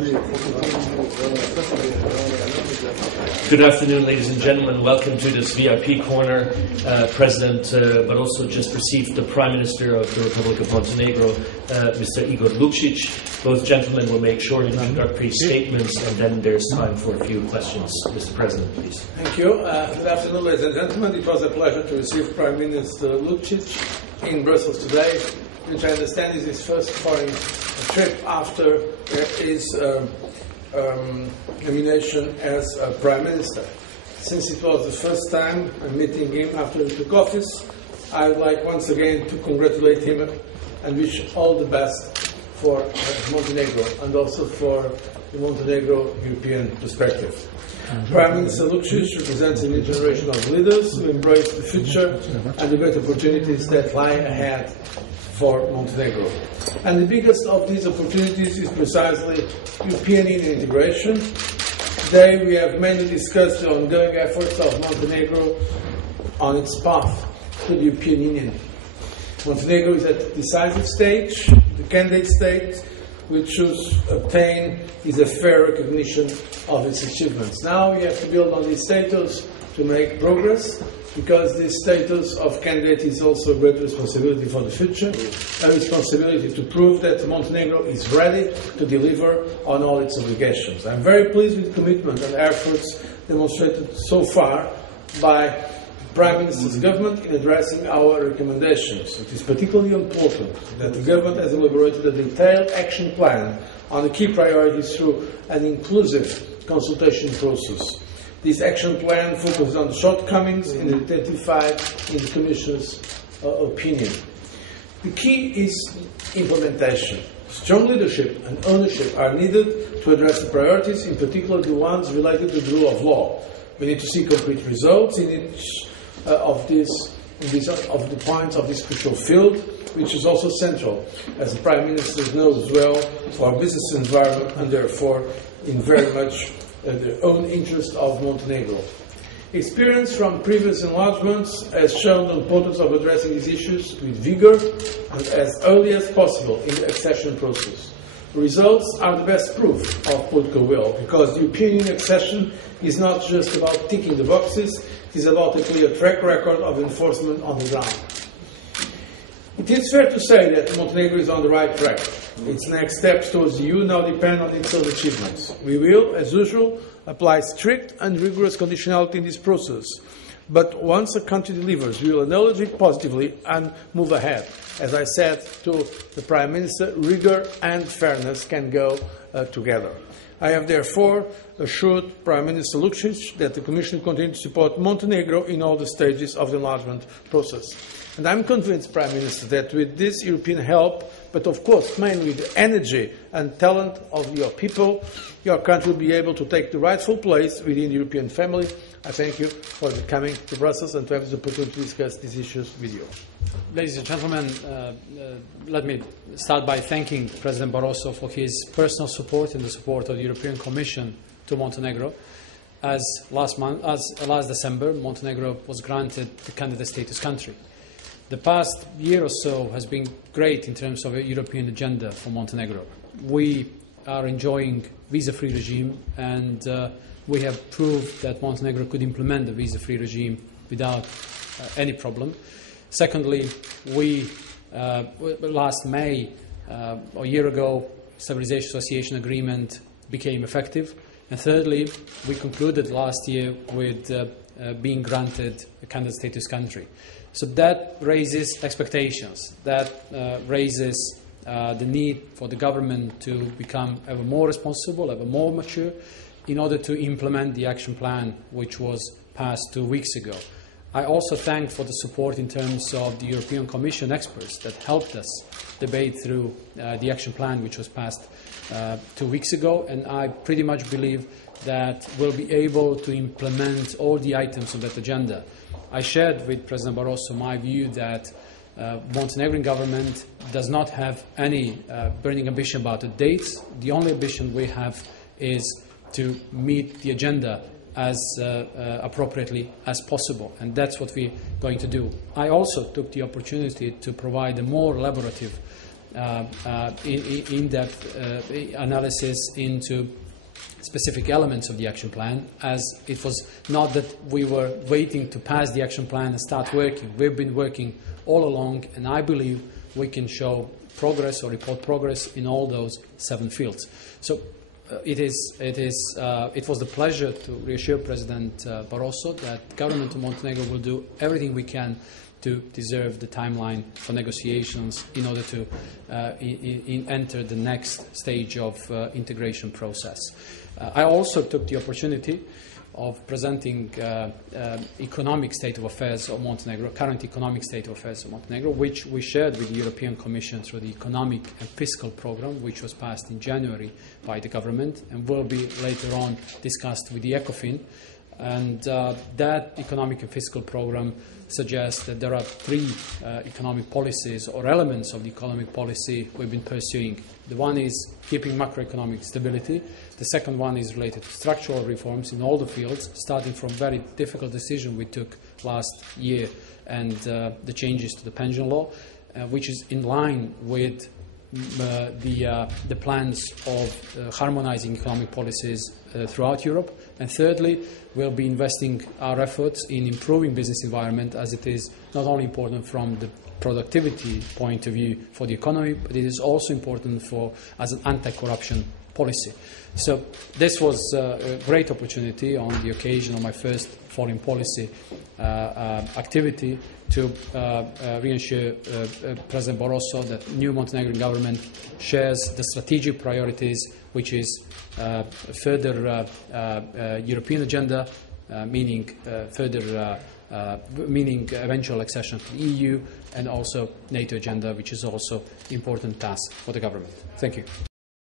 Good afternoon, ladies and gentlemen. Welcome to this VIP corner. President Barroso just received the Prime Minister of the Republic of Montenegro, Mr. Igor Lukšić. Both gentlemen will make short introductory statements, and then there's time for a few questions. Mr. President, please. Thank you. Good afternoon, ladies and gentlemen. It was a pleasure to receive Prime Minister Lukšić in Brussels today, which I understand is his first foreign trip after his nomination as Prime Minister. Since it was the first time I'm meeting him after he took office, I would like once again to congratulate him and wish all the best for Montenegro and also for the Montenegro European perspective. Prime Minister Lukšić represents a new generation of leaders who embrace the future and the great opportunities that lie ahead for Montenegro. And the biggest of these opportunities is precisely European Union integration. Today we have mainly discussed the ongoing efforts of Montenegro on its path to the European Union. Montenegro is at a decisive stage, the candidate state, which should obtain is a fair recognition of its achievements. Now we have to build on this status to make progress, because this status of candidate is also a great responsibility for the future, a responsibility to prove that Montenegro is ready to deliver on all its obligations. I'm very pleased with the commitment and efforts demonstrated so far by Prime Minister's government in addressing our recommendations. It is particularly important that the government has elaborated a detailed action plan on the key priorities through an inclusive consultation process. This action plan focuses on the shortcomings identified in the Commission's opinion. The key is implementation. Strong leadership and ownership are needed to address the priorities, in particular the ones related to the rule of law. We need to see concrete results in each of the points of this crucial field, which is also central, as the Prime Minister knows well, for our business environment and therefore in very much the own interest of Montenegro. Experience from previous enlargements has shown the importance of addressing these issues with vigor and as early as possible in the accession process. The results are the best proof of political will, because the European Union accession is not just about ticking the boxes, it is about a clear track record of enforcement on the ground. It is fair to say that Montenegro is on the right track. Its next steps towards the EU now depend on its own achievements. We will, as usual, apply strict and rigorous conditionality in this process. But once a country delivers, we will acknowledge it positively and move ahead. As I said to the Prime Minister, rigor and fairness can go together. I have therefore assured Prime Minister Lukšić that the Commission will continue to support Montenegro in all the stages of the enlargement process. And I'm convinced, Prime Minister, that with this European help, but of course mainly with the energy and talent of your people, your country will be able to take the rightful place within the European family. I thank you for coming to Brussels and to have the opportunity to discuss these issues with you. Ladies and gentlemen, let me start by thanking President Barroso for his personal support and the support of the European Commission to Montenegro. As last December, Montenegro was granted the candidate status country. The past year or so has been great in terms of a European agenda for Montenegro. We are enjoying visa-free regime, and we have proved that Montenegro could implement the visa-free regime without any problem. Secondly, we last May, a year ago, Stabilization Association Agreement became effective. And thirdly, we concluded last year with being granted a candidate status country. So that raises expectations, that raises the need for the government to become ever more responsible, ever more mature, in order to implement the action plan which was passed 2 weeks ago. I also thank for the support in terms of the European Commission experts that helped us debate through the action plan which was passed 2 weeks ago, and I pretty much believe that we'll be able to implement all the items on that agenda. I shared with President Barroso my view that Montenegrin government does not have any burning ambition about the dates. The only ambition we have is to meet the agenda as appropriately as possible, and that's what we're going to do. I also took the opportunity to provide a more elaborative in-depth analysis into specific elements of the action plan, as it was not that we were waiting to pass the action plan and start working. We've been working all along, and I believe we can show progress or report progress in all those 7 fields. So it was the pleasure to reassure President Barroso that government of Montenegro will do everything we can to deserve the timeline for negotiations in order to enter the next stage of integration process. I also took the opportunity of presenting economic state of affairs of Montenegro, current economic state of affairs of Montenegro, which we shared with the European Commission through the economic and fiscal program, which was passed in January by the government and will be later on discussed with the ECOFIN. And that economic and fiscal program suggests that there are 3 economic policies or elements of the economic policy we've been pursuing. The one is keeping macroeconomic stability. The second one is related to structural reforms in all the fields, starting from very difficult decision we took last year and the changes to the pension law, which is in line with the plans of harmonizing economic policies throughout Europe. And thirdly, we'll be investing our efforts in improving business environment, as it is not only important from the productivity point of view for the economy, but it is also important as an anti-corruption policy. So this was a great opportunity on the occasion of my first foreign policy activity to reassure President Barroso that the new Montenegrin government shares the strategic priorities, which is further European agenda, meaning meaning eventual accession to the EU, and also NATO agenda, which is also important task for the government. Thank you.